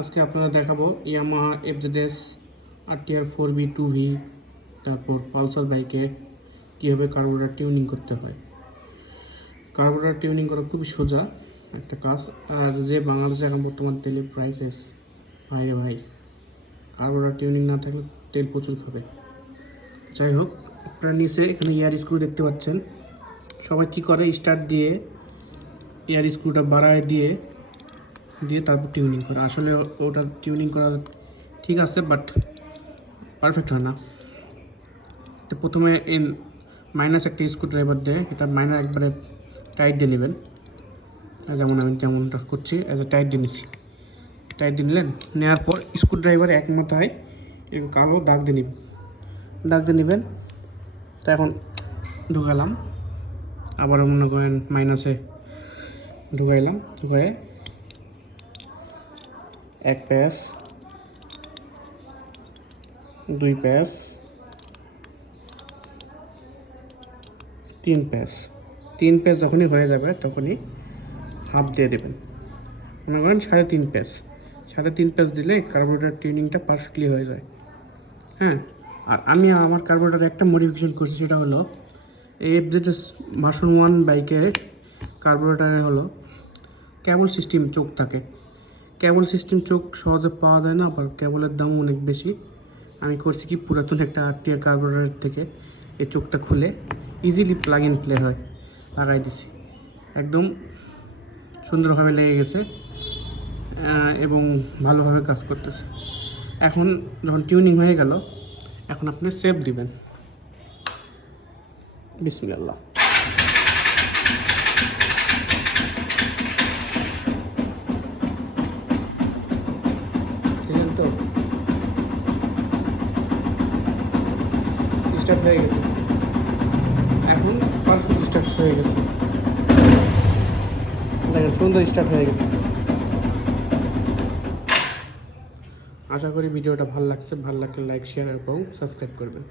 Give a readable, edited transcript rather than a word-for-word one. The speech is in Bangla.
আজকে আপনারা দেখাবো Yamaha FZS RTR 4V 2V তারপর পালসার বাইকে কীভাবে কার্বোরেটর টিউনিং করতে হয়। কার্বোরেটর টিউনিং করা খুবই সোজা একটা কাজ, আর যে বাংলাদেশে এখন বর্তমান তেলের প্রাইসেস ভাইরে ভাই, কার্বোরেটর টিউনিং না থাকলে তেল প্রচুর খাবে। যাই হোক, আপনার নিচে এখানে এয়ার স্ক্রু দেখতে পাচ্ছেন। সবাই কী করে, স্টার্ট দিয়ে এয়ার স্ক্রুটা বাড়ায় দিয়ে তারপর টিউনিং করা। আসলে ওটা টিউনিং করা ঠিক আছে, বাট পারফেক্ট হয় না। তো প্রথমে মাইনাস একটা স্ক্রু ড্রাইভার দিয়ে এটা মাইনাস একবারে টাইট দিয়ে নেবেন, যেমন আমি যেমনটা করছি টাইট দিয়ে নিচ্ছি। টাইট দিয়ে নিলেন, নেওয়ার পর স্ক্রু ড্রাইভার এক মাথায় এরকম কালো দাগ দিয়ে নেবেন। তো এখন ঢুকালাম, আবার মনে করেন মাইনাসে ঢুকাইলাম, ঢুকায় এক প্যাচ, দুই প্যাচ, তিন প্যাচ যখনই হয়ে যাবে তখনই হাফ দিয়ে দেবেন। মনে করেন 3.5 প্যাচ দিলে কার্বোরেটর টিউনিংটা পারফেক্টলি হয়ে যায়। হ্যাঁ, আর আমি আমার কার্বোরেটরে একটা মডিফিকেশন করছি, সেটা হলো এফজেডএস ভার্সন 1 বাইকের কার্বোরেটরে হলো কেবল সিস্টেম চোখ থাকে। কেবল সিস্টেম চোখ সহজে পাওয়া যায় না, আবার কেবলের দামও অনেক বেশি। আমি করছি কি, পুরাতন একটা RTR কার্বোরেটর থেকে এই চোখটা খুলে ইজিলি প্লাগ ইন প্লে হয় লাগাই দিছি, একদম সুন্দরভাবে লেগে গেছে এবং ভালোভাবে কাজ করতেছে। এখন যখন টিউনিং হয়ে গেল, এখন আপনি সেভ দিবেন। বিসমিল্লাহ। দেখেন তো স্টার্ট হয়ে গেছে, এখন পারফেক্ট স্টার্ট হয়ে গেছে। দেখেন সুন্দর স্টার্ট হয়ে গেছে। আশা করি ভিডিওটা ভালো লাগছে। ভালো লাগলে লাইক, শেয়ার এবং সাবস্ক্রাইব করবেন।